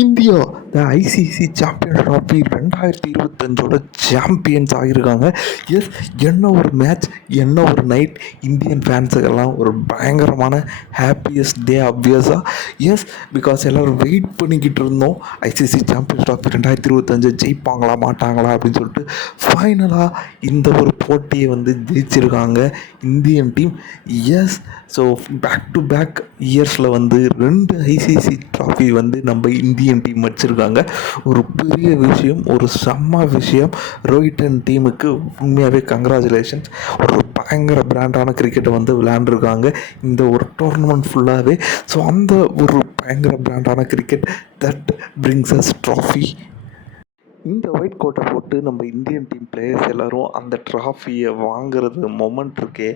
India the ICC champion trophy ரெண்டாயிரத்தி இருபத்தஞ்சோட champions ஆகியிருக்காங்க. எஸ் என்ன ஒரு மேட்ச் என்ன ஒரு நைட் இந்தியன் ஃபேன்ஸுக்கெல்லாம் ஒரு பயங்கரமான ஹாப்பியஸ்ட் டே ஆப்வியஸாக எஸ் பிகாஸ் எல்லோரும் வெயிட் பண்ணிக்கிட்டு இருந்தோம். ஐசிசி சாம்பியன் ட்ராஃபி ரெண்டாயிரத்தி இருபத்தஞ்சு ஜெயிப்பாங்களா மாட்டாங்களா அப்படின்னு சொல்லிட்டு ஃபைனலாக இந்த ஒரு போட்டியை வந்து ஜெயிச்சிருக்காங்க Indian team yes so back to back இயர்ஸில் வந்து ரெண்டு ஐசிசி ட்ராஃபி வந்து நம்ம இந்தியன் டீம் வச்சுருக்காங்க ஒரு பெரிய விஷயம் ஒரு செம்ம விஷயம். ரோஹித் டீமுக்கு உண்மையாகவே கங்க்ராச்சுலேஷன்ஸ் ஒரு பயங்கர பிராண்டான கிரிக்கெட்டை வந்து விளையாண்டுருக்காங்க. இந்த ஒரு டோர்னமெண்ட் ஃபுல்லாகவே ஸோ அந்த ஒரு பயங்கர பிராண்டான cricket that brings us trophy இந்த ஒயிட் கோட்டை போட்டு நம்ம இந்தியன் டீம் பிளேயர்ஸ் எல்லோரும் அந்த ட்ராஃபியை வாங்குறது மொமெண்ட் இருக்கே.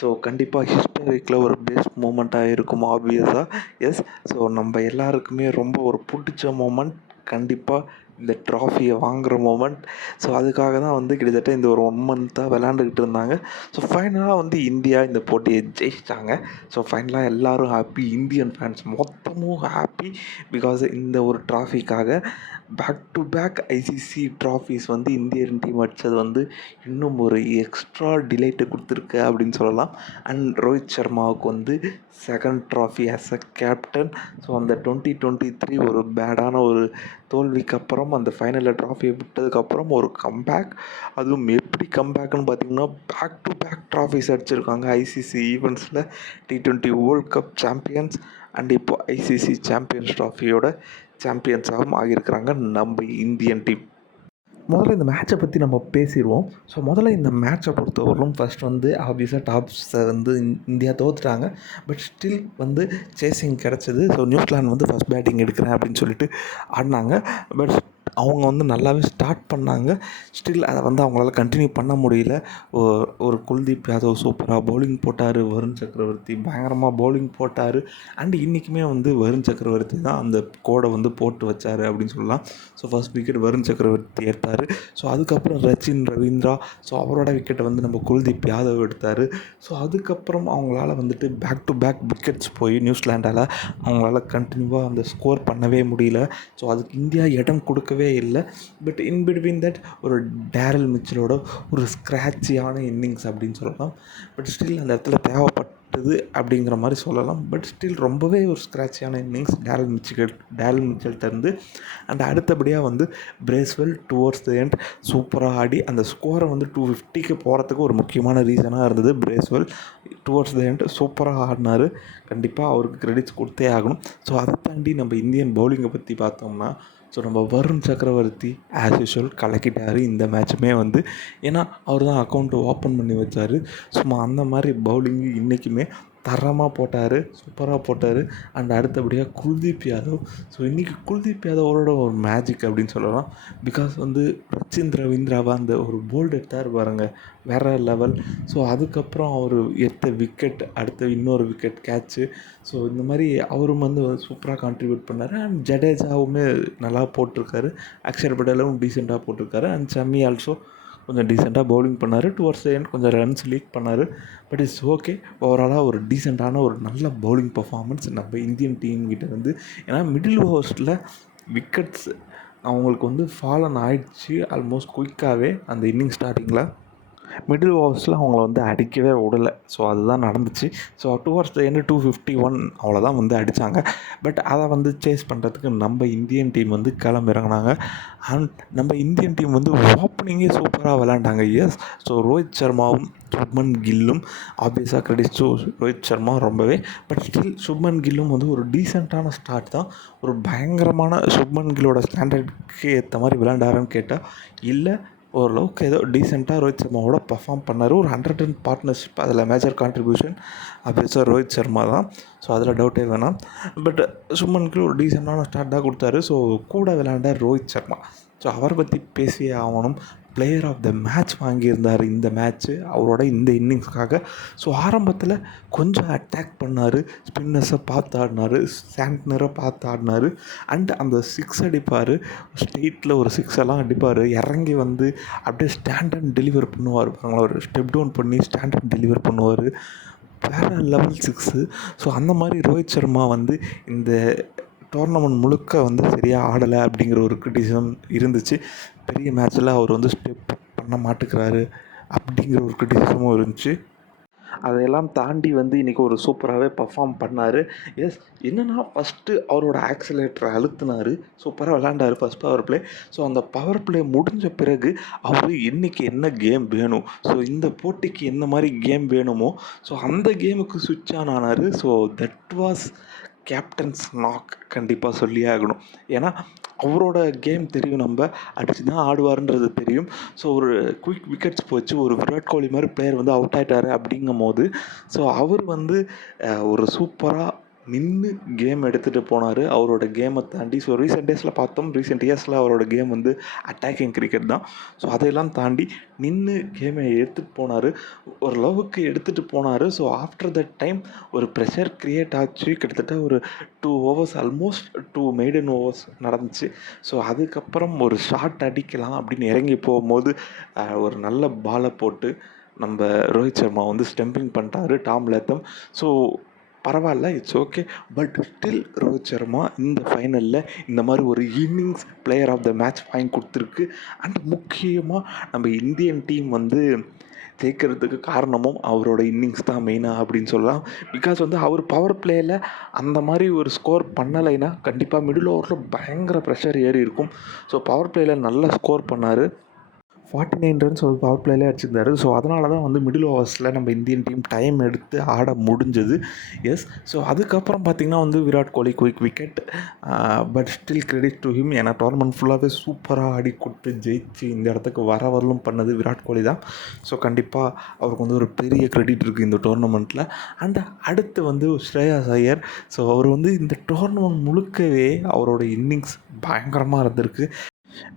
ஸோ கண்டிப்பாக ஹிஸ்டாரிக்கில் ஒரு பெஸ்ட் மூமெண்ட்டாக இருக்கும் ஆப்வியஸாக எஸ் ஸோ நம்ம எல்லாருக்குமே ரொம்ப ஒரு பிடிச்ச மூமெண்ட் கண்டிப்பாக இந்த ட்ராஃபியை வாங்குகிற மூமெண்ட் ஸோ அதுக்காக தான் வந்து கிட்டத்தட்ட இந்த ஒரு ஒன் மந்த்தாக விளாண்டுக்கிட்டு இருந்தாங்க. ஸோ ஃபைனலாக வந்து இந்தியா இந்த போட்டியை ஜெயிச்சிட்டாங்க. ஸோ ஃபைனலாக எல்லோரும் ஹாப்பி இந்தியன் ஃபேன்ஸ் மொத்தமும் ஹாப்பி பிகாஸ் இந்த ஒரு ட்ராஃபிக்காக back to back ICC trophies வந்து இந்தியன் டீம் அடித்தது வந்து இன்னும் ஒரு எக்ஸ்ட்ரா டிலைட்டை கொடுத்துருக்கு அப்படின்னு சொல்லலாம். அண்ட் ரோஹித் சர்மாவுக்கு வந்து second trophy as a captain so அந்த டுவெண்ட்டி டுவெண்ட்டி த்ரீ ஒரு பேடான ஒரு தோல்விக்கு அப்புறம் அந்த ஃபைனலில் ட்ராஃபியை விட்டதுக்கப்புறம் ஒரு கம்பேக் அதுவும் எப்படி கம்பேக்னு பார்த்தீங்கன்னா பேக் டு பேக் ட்ராஃபிஸ் அடிச்சிருக்காங்க. ICC ஈவெண்ட்ஸில் T twenty world cup champions and இப்போ ஐசிசி சாம்பியன்ஸ் ட்ராஃபியோட சாம்பியன்ஸாகவும் ஆகியிருக்கிறாங்க நம்ம இந்தியன் டீம் முதல்ல இந்த மேட்சை பற்றி நம்ம பேசிடுவோம். ஸோ முதல்ல இந்த மேட்சை பொறுத்தவரையிலும் ஃபஸ்ட் வந்து ஆப்வியஸாக டாப்ஸை வந்து இந்தியா தோற்றுட்டாங்க பட் ஸ்டில் வந்து சேசிங் கிடச்சிது. ஸோ நியூசிலாந்து வந்து ஃபஸ்ட் பேட்டிங் எடுக்கிறேன் அப்படின்னு சொல்லிட்டு ஆடினாங்க. பட் அவங்க வந்து நல்லாவே ஸ்டார்ட் பண்ணாங்க. ஸ்டில் அதை வந்து அவங்களால கண்டினியூ பண்ண முடியல. ஒரு குல்தீப் யாதவ் சூப்பராக பவுலிங் போட்டார். வருண் சக்கரவர்த்தி பயங்கரமாக பவுலிங் போட்டார். அண்ட் இன்றைக்குமே வந்து வருண் சக்கரவர்த்தி தான் அந்த கோடை வந்து போட்டு வச்சார் அப்படின்னு சொல்லலாம். ஸோ ஃபஸ்ட் விக்கெட் வருண் சக்கரவர்த்தி எடுத்தார். ஸோ அதுக்கப்புறம் ரச்சின் ரவீந்திரா. ஸோ அவரோட விக்கெட்டை வந்து நம்ம குல்தீப் யாதவ் எடுத்தார். ஸோ அதுக்கப்புறம் அவங்களால வந்துட்டு பேக் டு பேக் விக்கெட்ஸ் போய் நியூசிலாண்டால் அவங்களால கண்டினியூவாக அந்த ஸ்கோர் பண்ணவே முடியல. ஸோ அதுக்கு இந்தியா இடம் கொடுக்கவே தேவையே இல்லை. பட் இன் பிட்வீன் தட் ஒரு டேரல் மிச்சலோட ஒரு ஸ்க்ராட்சியான இன்னிங்ஸ் அப்படின்னு சொல்லலாம். பட் ஸ்டில் அந்த இடத்துல தேவைப்பட்டது அப்படிங்கிற மாதிரி சொல்லலாம். பட் ஸ்டில் ரொம்பவே ஒரு ஸ்க்ராட்சியான இன்னிங்ஸ் டேரல் மிச்சிகல் டேரல் மிச்சல்கிட்டருந்து அண்ட் அடுத்தபடியாக வந்து பிரேஸ்வெல் டுவோர்ட்ஸ் த எண்ட் சூப்பராக ஆடி அந்த ஸ்கோரை வந்து டூ ஃபிஃப்டிக்கு போகிறதுக்கு ஒரு முக்கியமான ரீசனாக இருந்தது. பிரேஸ்வெல் டுவோர்ட்ஸ் த எண்ட் சூப்பராக ஆடினார். கண்டிப்பாக அவருக்கு கிரெடிட்ஸ் கொடுத்தே ஆகணும். ஸோ அதை தாண்டி நம்ம இந்தியன் பவுலிங்கை பற்றி பார்த்தோம்னா ஸோ நம்ம வருண் சக்கரவர்த்தி ஆஸ் யூஷுவல் கலக்கிட்டார். இந்த மேட்சுமே வந்து ஏன்னா அவர் தான் அக்கௌண்ட்டு ஓப்பன் பண்ணி வச்சார். சும்மா அந்த மாதிரி பவுலிங்கு இன்றைக்குமே தரமாக போட்டார் சூப்பராக போட்டார். அண்ட் அடுத்தபடியாக குல்தீப் யாதவ். ஸோ இன்றைக்கி குல்தீப் யாதவோட ஒரு மேஜிக் அப்படின்னு சொல்லலாம். பிகாஸ் வந்து ரச்சின் ரவீந்திராவை அந்த ஒரு போல்டு எடுத்தார் பாருங்கள் வேறு லெவல் ஸோ அதுக்கப்புறம் அவர் எடுத்த விக்கெட் அடுத்த இன்னொரு விக்கெட் கேட்ச்சு ஸோ இந்த மாதிரி அவரும் வந்து சூப்பராக கான்ட்ரிபியூட் பண்ணார். அண்ட் ஜடேஜாவுமே நல்லா போட்டிருக்காரு. அக்ஷர் பட்டேலும் டீசெண்டாக போட்டிருக்காரு. அண்ட் சம்மி ஆல்சோ கொஞ்சம் டீசெண்டாக பவுலிங் பண்ணார். டுவர்ட்ஸ் எண்ட் கொஞ்சம் ரன்ஸ் லீக் பண்ணார். பட் இட்ஸ் ஓகே ஓவராலாக ஒரு டீசெண்டான ஒரு நல்ல பவுலிங் பர்ஃபார்மன்ஸ் நம்ம இந்தியன் டீம் கிட்ட வந்து ஏன்னா மிடில் ஓவர்ஸில் விக்கெட்ஸ் அவங்களுக்கு வந்து ஃபாலன் ஆயிடுச்சு. ஆல்மோஸ்ட் குயிக்காகவே அந்த இன்னிங் ஸ்டார்டிங்கில் மிடில் ஓவர்ஸில் அவங்கள வந்து அடிக்கவே விடலை. ஸோ அதுதான் நடந்துச்சு. So to the end two fifty one அவ்வளோதான் வந்து அடித்தாங்க பட் அதை வந்து சேஸ் பண்ணுறதுக்கு நம்ம இந்தியன் டீம் வந்து கிளம்பிறங்கினாங்க அண்ட் நம்ம இந்தியன் டீம் வந்து ஓப்பனிங்கே சூப்பராக விளாண்டாங்க எஸ் ஸோ ரோஹித் சர்மாவும் சுப்மன் கில்லும் ஆப்வியஸாக கிரெடிட்ஸ் டு ரோஹித் சர்மா ரொம்பவே. பட் ஸ்டில் சுப்மன் கில்லும் வந்து ஒரு டீசெண்டான ஸ்டார்ட் தான். ஒரு பயங்கரமான சுப்மன் கில்லோட ஸ்டாண்டர்டுக்கு ஏற்ற மாதிரி விளாண்டாருன்னு கேட்டால் இல்லை ஓரளவுக்கு ஏதோ டீசெண்டாக ரோஹித் சர்மாவோட பர்ஃபார்ம் பண்ணார். ஒரு ஹண்ட்ரட் அண்ட் பார்ட்னர்ஷிப் அதில் மேஜர் கான்ட்ரிபியூஷன் ஆப்வியஸாக ரோஹித் சர்மா தான். ஸோ அதில் டவுட்டே வேணாம். பட் சுமனுக்கு ஒரு டீசெண்டான ஸ்டார்ட் தான் கொடுத்தாரு. ஸோ கூட விளையாண்ட ரோஹித் சர்மா. ஸோ அவரை பற்றி பேசியே ஆகணும். பிளேயர் ஆஃப் த மேட்ச் வாங்கியிருந்தார் இந்த மேட்ச்சு அவரோட இந்த இன்னிங்ஸ்க்காக ஸோ ஆரம்பத்தில் கொஞ்சம் அட்டாக் பண்ணார் ஸ்பின்னர்ஸை பார்த்து ஆடினார் சாண்ட்னரை பார்த்து ஆடினார் அண்ட் அந்த சிக்ஸ் அடிப்பார் ஸ்டேட்டில் ஒரு சிக்ஸ் எல்லாம் அடிப்பார் இறங்கி வந்து அப்படியே ஸ்டாண்ட் அண்ட் டெலிவர் பண்ணுவார் பாருங்களா ஒரு ஸ்டெப் டவுன் பண்ணி ஸ்டாண்ட் அண்ட் டெலிவர் பண்ணுவார். வேறு லெவல் சிக்ஸு ஸோ அந்த மாதிரி ரோஹித் சர்மா வந்து இந்த டோர்னமெண்ட் முழுக்க வந்து சரியாக ஆடலை அப்படிங்கிற ஒரு கிரிட்டிசிசம் இருந்துச்சு. பெரிய மேட்ச்சில் அவர் வந்து ஸ்டெப் பண்ண மாட்டேங்கிறாரு அப்படிங்கிற ஒரு கிரிட்டிசிசமும் இருந்துச்சு. அதையெல்லாம் தாண்டி வந்து இன்றைக்கி ஒரு சூப்பராகவே பர்ஃபார்ம் பண்ணார். எஸ் என்னென்னா ஃபஸ்ட்டு அவரோட ஆக்சிலேட்டரை அழுத்தினார். சூப்பராக விளாண்டாரு ஃபஸ்ட் பவர் பிளே ஸோ அந்த பவர் பிளே முடிஞ்ச பிறகு அவர் இன்றைக்கி என்ன கேம் வேணும்? ஸோ இந்த போட்டிக்கு என்ன மாதிரி கேம் வேணுமோ? ஸோ அந்த கேமுக்கு சுவிட்ச் ஆன் ஆனார். So that was captain's knock கண்டிப்பாக சொல்லியே ஆகணும். ஏன்னா அவரோட கேம் தெரியும் நம்ம. அடிச்சு தான் ஆடுவார்ன்றது தெரியும். ஸோ ஒரு குயிக் விக்கெட்ஸ் போச்சு. ஒரு விராட் கோலி மாதிரி பிளேயர் வந்து அவுட் ஆகிட்டாரு அப்படிங்கும் போது ஸோ அவர் வந்து ஒரு சூப்பராக நின்று கேம் எடுத்துகிட்டு போனார். அவரோட கேமை தாண்டி ஸோ ரீசெண்ட் டேஸில் பார்த்தோம். ரீசெண்ட் இயர்ஸில் அவரோட கேம் வந்து அட்டாக்கிங் கிரிக்கெட் தான். ஸோ அதையெல்லாம் தாண்டி நின்று கேமை எடுத்துகிட்டு போனார். ஒரு லெவலுக்கு எடுத்துகிட்டு போனார். ஸோ ஆஃப்டர் தட் டைம் ஒரு ப்ரெஷர் க்ரியேட் ஆச்சு. கிட்டத்தட்ட ஒரு two overs almost two maiden overs நடந்துச்சு. ஸோ அதுக்கப்புறம் ஒரு ஷார்ட் அடிக்கலாம் அப்படின்னு இறங்கி போகும்போது ஒரு நல்ல பாலை போட்டு நம்ம ரோஹித் சர்மா வந்து ஸ்டெம்பிங் பண்ணிட்டாரு டாம் லேத்தம். ஸோ பரவாயில்ல it's okay but still Rohit Sharma இந்த ஃபைனலில் இந்த மாதிரி ஒரு innings player of the match வாங்கி கொடுத்துருக்கு. அண்ட் முக்கியமாக நம்ம இந்தியன் டீம் வந்து ஜெயிக்கிறதுக்கு காரணமும் அவரோட இன்னிங்ஸ் தான் மெயினாக அப்படின்னு சொல்லலாம். பிகாஸ் வந்து அவர் பவர் பிளேயில் அந்த மாதிரி ஒரு ஸ்கோர் பண்ணலைன்னா கண்டிப்பாக மிடில் ஓவரில் பயங்கர ப்ரெஷர் ஏறி இருக்கும். ஸோ பவர் பிளேயில் நல்லா ஸ்கோர் பண்ணார். ஃபார்ட்டி நைன் ரன்ஸ் ஒரு பவர் பிளேலே அடிச்சிருந்தார். ஸோ அதனால தான் வந்து மிடில் ஓவர்ஸில் நம்ம இந்தியன் டீம் டைம் எடுத்து ஆட முடிஞ்சது. எஸ் ஸோ அதுக்கப்புறம் பார்த்திங்கன்னா வந்து Virat Kohli quick wicket but still credit to him ஏன்னா டோர்னமெண்ட் ஃபுல்லாகவே சூப்பராக ஆடி கொடுத்து ஜெயிச்சு இந்த இடத்துக்கு வர வரலும் பண்ணது விராட் கோலி தான். ஸோ கண்டிப்பாக அவருக்கு வந்து ஒரு பெரிய கிரெடிட் இருக்குது இந்த டோர்னமெண்ட்டில் அண்ட் அடுத்து வந்து ஸ்ரேயாஸ் ஐயர் ஸோ அவர் வந்து இந்த டோர்னமெண்ட் முழுக்கவே அவரோட இன்னிங்ஸ் பயங்கரமாக இருந்திருக்கு.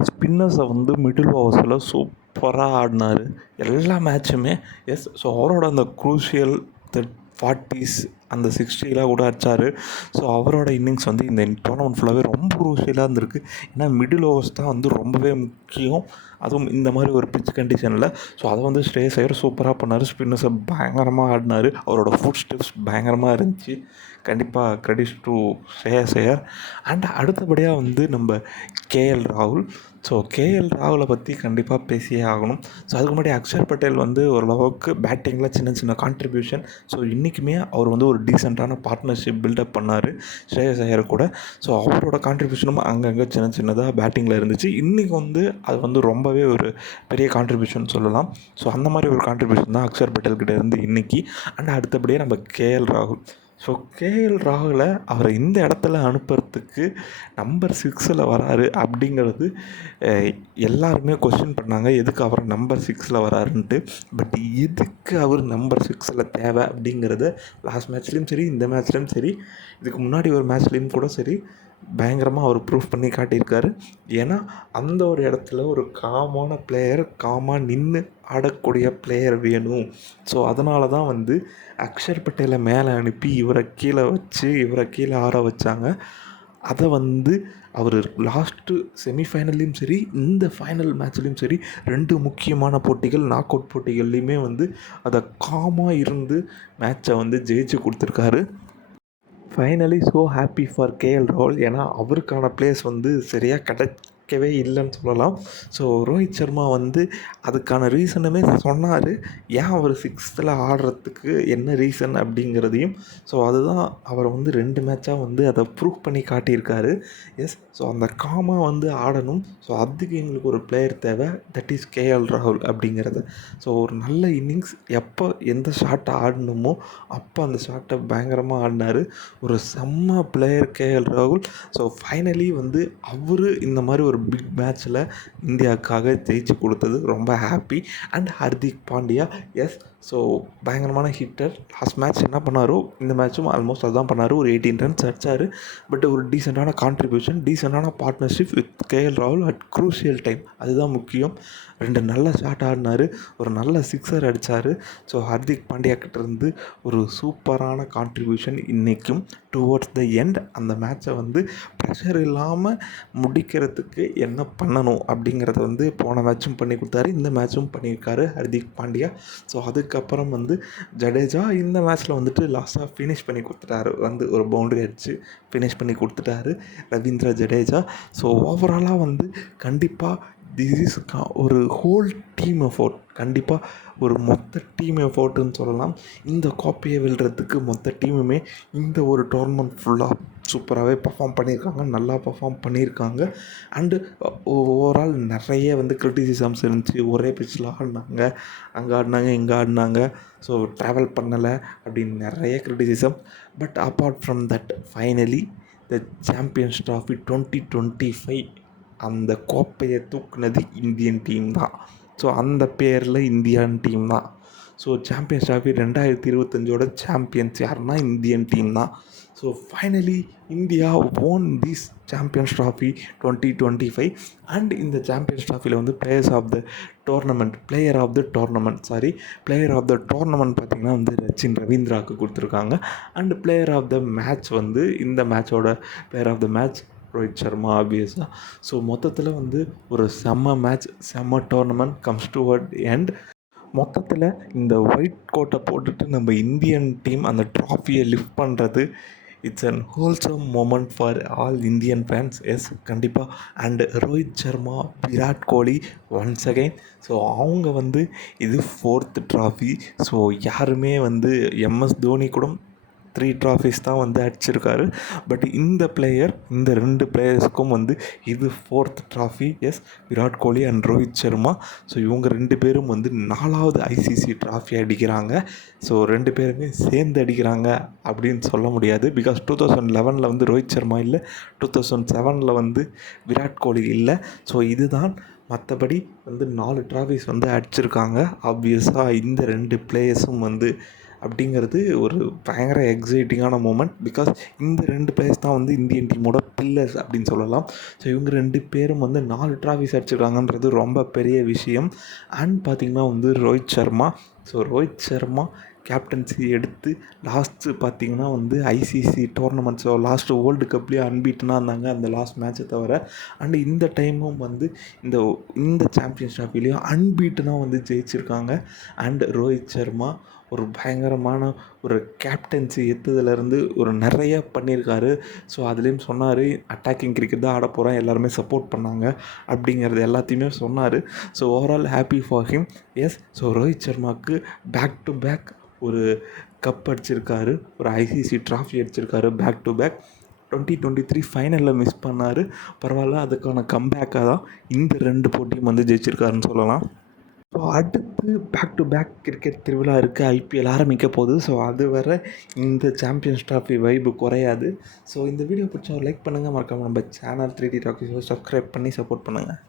ஸ்பின்னர்ஸை வந்து மிடில் ஓவர்ஸில் சூப்பராக ஆடினார். எல்லா மேட்சுமே எஸ் ஸோ அவரோட அந்த குரூஷியல் தட் ஃபார்ட்டிஸ் அந்த சிக்ஸ்டிலாம் கூட அடிச்சார். ஸோ அவரோட இன்னிங்ஸ் வந்து இந்த டோர்னமெண்ட் ஃபுல்லாகவே ரொம்ப குரூஷியலாக இருந்திருக்கு. ஏன்னா மிடில் ஓவர்ஸ் தான் வந்து ரொம்பவே முக்கியம். அதுவும் இந்த மாதிரி ஒரு பிச் கண்டிஷனில் ஸோ அதை வந்து ஸ்ரேயஸ் ஐயர் சூப்பராக பண்ணார். ஸ்பின்னர்ஸை பயங்கரமாக ஆடினார். அவரோட ஃபுட் ஸ்டெப்ஸ் பயங்கரமாக இருந்துச்சு. கண்டிப்பாக credit to Shreyas Iyer. And அடுத்தபடியாக வந்து நம்ம கேஎல் ராகுல். ஸோ கேஎல் ராகுலை பற்றி கண்டிப்பாக பேசியே ஆகணும். ஸோ அதுக்கு முன்னாடி அக்ஷர் பட்டேல் வந்து ஓரளவுக்கு பேட்டிங்கில் சின்ன சின்ன கான்ட்ரிபியூஷன் ஸோ இன்றைக்குமே அவர் வந்து ஒரு டீசெண்டான பார்ட்னர்ஷிப் பில்டப் பண்ணார் ஸ்ரேயஸ் ஐயர் கூட. ஸோ அவரோட கான்ட்ரிபியூஷனும் அங்கங்கே சின்ன சின்னதாக பேட்டிங்கில் இருந்துச்சு. இன்றைக்கி வந்து அது வந்து ரொம்பவே ஒரு பெரிய கான்ட்ரிபியூஷன் சொல்லலாம். ஸோ அந்த மாதிரி ஒரு கான்ட்ரிபியூஷன் தான் அக்ஷர் பட்டேல் கிட்ட இருந்து இன்றைக்கி அண்ட் அடுத்தபடியே நம்ம கேஎல் ராகுல். ஸோ கேஎல் ராகுலை அவரை இந்த இடத்துல அனுப்புறதுக்கு நம்பர் சிக்ஸில் வராரு அப்படிங்கிறது எல்லாருமே கொஸ்டின் பண்ணாங்க. எதுக்கு அவர் நம்பர் சிக்ஸில் வராருன்ட்டு. பட் எதுக்கு அவர் நம்பர் சிக்ஸில் தேவை அப்படிங்கிறத லாஸ்ட் மேட்ச்லேயும் சரி இந்த மேட்ச்லேயும் சரி இதுக்கு முன்னாடி ஒரு மேட்ச்லேயும் கூட சரி பயங்கரமாக அவர் ப்ரூஃப் பண்ணி காட்டியிருக்காரு. ஏன்னா அந்த ஒரு இடத்துல ஒரு காமான பிளேயர் காமாக நின்று ஆடக்கூடிய பிளேயர் வேணும். ஸோ அதனால தான் வந்து அக்ஷர் பட்டேலை மேலே அனுப்பி இவரை கீழே வச்சு இவரை கீழே ஆட வச்சாங்க. அதை வந்து அவர் லாஸ்ட்டு செமிஃபைனல்லையும் சரி இந்த ஃபைனல் மேட்ச்லேயும் சரி ரெண்டு முக்கியமான போட்டிகள் நாக் அவுட் போட்டிகள்லையுமே வந்து அதை காமாக இருந்து மேட்சை வந்து ஜெயிச்சு கொடுத்துருக்காரு. Finally so happy for KL ராகுல் ஏன்னா அவருக்கான பிளேஸ் வந்து சரியாக கிடைக்கவே இல்லைன்னு சொல்லலாம். ஸோ ரோஹித் சர்மா வந்து அதுக்கான ரீசனுமே சொன்னார். ஏன் அவர் சிக்ஸ்த்தில் ஆடுறதுக்கு என்ன ரீசன் அப்படிங்கிறதையும் ஸோ அதுதான் அவர் வந்து ரெண்டு மேட்சாக வந்து அதை ப்ரூவ் பண்ணி காட்டியிருக்காரு. எஸ் ஸோ அந்த காமாக வந்து ஆடணும். ஸோ அதுக்கு எங்களுக்கு ஒரு பிளேயர் தேவை. தட் இஸ் கேஎல் ராகுல் அப்படிங்கிறது. ஸோ ஒரு நல்ல இன்னிங்ஸ் எப்போ எந்த ஷாட்டை ஆடணுமோ அப்போ அந்த ஷாட்டை பயங்கரமாக ஆடினார். ஒரு செம்ம பிளேயர் கேஎல் ராகுல் ஸோ ஃபைனலி வந்து அவர் இந்த மாதிரி ஒரு பிக் மேட்ச்சில் இந்தியாவுக்காக ஜெயிச்சு கொடுத்தது ரொம்ப happy and Hardik Pandya yes so பயங்கரமான ஹிட்டர் லாஸ்ட் மேட்ச் என்ன பண்ணாரோ இந்த மேட்ச்சும் ஆல்மோஸ்ட் அதுதான் பண்ணார். ஒரு எயிட்டீன் ரன்ஸ் அடித்தார் பட் ஒரு டீசெண்டான கான்ட்ரிபியூஷன் டீசெண்டான பார்ட்னர்ஷிப் வித் கேஎல் ராகுல் அட் க்ரூஷியல் டைம் அதுதான் முக்கியம். ரெண்டு நல்ல ஷாட் ஆடினார். ஒரு நல்ல சிக்ஸர் அடித்தார் ஸோ ஹர்திக் பாண்டியா கிட்டேருந்து ஒரு சூப்பரான கான்ட்ரிபியூஷன் இன்றைக்கும் டுவோர்ட்ஸ் த எண்ட் அந்த மேட்சை வந்து ப்ரெஷர் இல்லாமல் முடிக்கிறதுக்கு என்ன பண்ணணும் அப்படிங்கிறத வந்து போன மேட்சும் பண்ணி கொடுத்தாரு. இந்த மேட்சும் பண்ணியிருக்காரு ஹர்திக் பாண்டியா. ஸோ அதுக்கப்புறம் வந்து ஜடேஜா இந்த மேட்ச்சில் வந்துட்டு லாஸ்ட்டாக ஃபினிஷ் பண்ணி கொடுத்துட்டாரு. வந்து ஒரு பவுண்ட்ரி அடித்து ஃபினிஷ் பண்ணி கொடுத்துட்டாரு ரவீந்திர ஜடேஜா. ஸோ ஓவராலாக வந்து கண்டிப்பாக திஸ் இஸ் ஒரு ஹோல் டீம் எஃபோர்ட் கண்டிப்பாக ஒரு மொத்த டீம் எஃபோர்ட்டுன்னு சொல்லலாம். இந்த காப்பியை வெல்றதுக்கு மொத்த டீமுமே இந்த ஒரு டோர்னமெண்ட் ஃபுல்லாக சூப்பராகவே பர்ஃபார்ம் பண்ணியிருக்காங்க. நல்லா பர்ஃபார்ம் பண்ணியிருக்காங்க. அண்டு ஓவரால் நிறைய வந்து கிரிட்டிசிசம்ஸ் இருந்துச்சு. ஒரே பிச்சில் ஆடினாங்க. அங்கே ஆடினாங்க இங்கே ஆடினாங்க. ஸோ ட்ராவல் பண்ணலை அப்படின்னு நிறைய criticism but apart from that finally the Champions Trophy twenty twenty five அந்த கோப்பையை தூக்குனது இந்தியன் டீம் தான். ஸோ அந்த பேரில் இந்தியன் டீம் தான். ஸோ சாம்பியன்ஸ் ட்ராஃபி ரெண்டாயிரத்தி இருபத்தஞ்சோட சாம்பியன்ஸ் யாருன்னா இந்தியன் டீம் தான். So finally India won this Champions Trophy twenty twenty five and இந்த சாம்பியன்ஸ் ட்ராஃபியில் வந்து players of the tournament player of the tournament sorry player of the tournament பார்த்திங்கன்னா வந்து ரச்சின் ரவீந்திராவுக்கு கொடுத்துருக்காங்க. And player of the match வந்து இந்த மேட்சோட player of the match Rohit Sharma ஆப்வியஸாக ஸோ மொத்தத்தில் வந்து ஒரு செம்ம மேட்ச் செம்ம tournament comes to word end மொத்தத்தில் இந்த ஒயிட் கோட்டை போட்டுட்டு நம்ம இந்தியன் டீம் அந்த ட்ராஃபியை லிஃப்ட் பண்ணுறது it's an wholesome moment for all Indian fans yes கண்டிப்பாக and Rohit Sharma Virat Kohli once again so அவங்க வந்து இது ஃபோர்த் ட்ராஃபி ஸோ யாருமே வந்து எம்எஸ் தோனி கூட த்ரீ ட்ராஃபிஸ் தான் வந்து அடிச்சிருக்காரு. பட் இந்த பிளேயர் இந்த ரெண்டு பிளேயர்ஸுக்கும் வந்து இது fourth trophy yes Virat Kohli and Rohit Sharma. So இவங்க ரெண்டு பேரும் வந்து நாலாவது ஐசிசி ட்ராஃபி அடிக்கிறாங்க. ஸோ ரெண்டு பேருமே சேர்ந்து அடிக்கிறாங்க அப்படின்னு சொல்ல முடியாது. பிகாஸ் டூ தௌசண்ட் லெவனில் வந்து ரோஹித் சர்மா இல்லை. டூ தௌசண்ட் செவனில் வந்து விராட் கோலி இல்லை. ஸோ இதுதான் மற்றபடி வந்து நாலு ட்ராஃபிஸ் வந்து அடிச்சிருக்காங்க. ஆப்வியஸாக இந்த ரெண்டு பிளேயர்ஸும் வந்து அப்படிங்கிறது ஒரு பயங்கர எக்ஸைட்டிங்கான மூமெண்ட் பிகாஸ் இந்த ரெண்டு பிளேயர்ஸ் தான் வந்து இந்தியன் டீமோட பில்லர்ஸ் அப்படின்னு சொல்லலாம். ஸோ இவங்க ரெண்டு பேரும் வந்து நாலு ட்ராஃபிஸ் அடிச்சிருக்காங்கன்றது ரொம்ப பெரிய விஷயம். அண்ட் பார்த்திங்கன்னா வந்து ரோஹித் சர்மா. ஸோ ரோஹித் சர்மா கேப்டன்சி எடுத்து லாஸ்ட்டு பார்த்திங்கன்னா வந்து ஐசிசி டோர்னமெண்ட்ஸோ லாஸ்ட்டு வேர்ல்டு கப்லேயே அன்பீட்டுனா இருந்தாங்க அந்த லாஸ்ட் மேட்ச்சை தவிர. அண்டு இந்த டைமும் வந்து இந்த இந்த சாம்பியன்ஸ் ட்ராஃபிலையும் வந்து ஜெயிச்சிருக்காங்க. அண்ட் ரோஹித் சர்மா ஒரு பயங்கரமான ஒரு கேப்டன்சி எத்ததுலேருந்து ஒரு நிறைய பண்ணியிருக்காரு ஸோ அதுலேயும் சொன்னார் அட்டாக்கிங் கிரிக்கெட் தான் ஆட போகிறேன் எல்லாருமே சப்போர்ட் பண்ணாங்க அப்படிங்கிறது எல்லாத்தையுமே சொன்னார். So overall happy for him yes so Rohit சர்மாவுக்கு back to back ஒரு கப் அடிச்சிருக்காரு ஒரு ஐசிசி ட்ராஃபி அடிச்சிருக்காரு back to back twenty twenty three ஃபைனலில் miss பண்ணார். பரவாயில்ல அதுக்கான கம்பேக்காக தான் இந்த ரெண்டு போட்டியும் வந்து ஜெயிச்சிருக்காருன்னு சொல்லலாம். ஸோ அடுத்து பேக் டு பேக் கிரிக்கெட் திருவிழா இருக்குது ஐபிஎல் ஆரம்பிக்க போகுது. ஸோ அது வர இந்த சாம்பியன்ஸ் ட்ராஃபி வைபு குறையாது. ஸோ இந்த வீடியோ பிடிச்சா லைக் பண்ணுங்கள் மறக்காமல் நம்ம channel three D talkie subscribe பண்ணி சப்போர்ட் பண்ணுங்கள்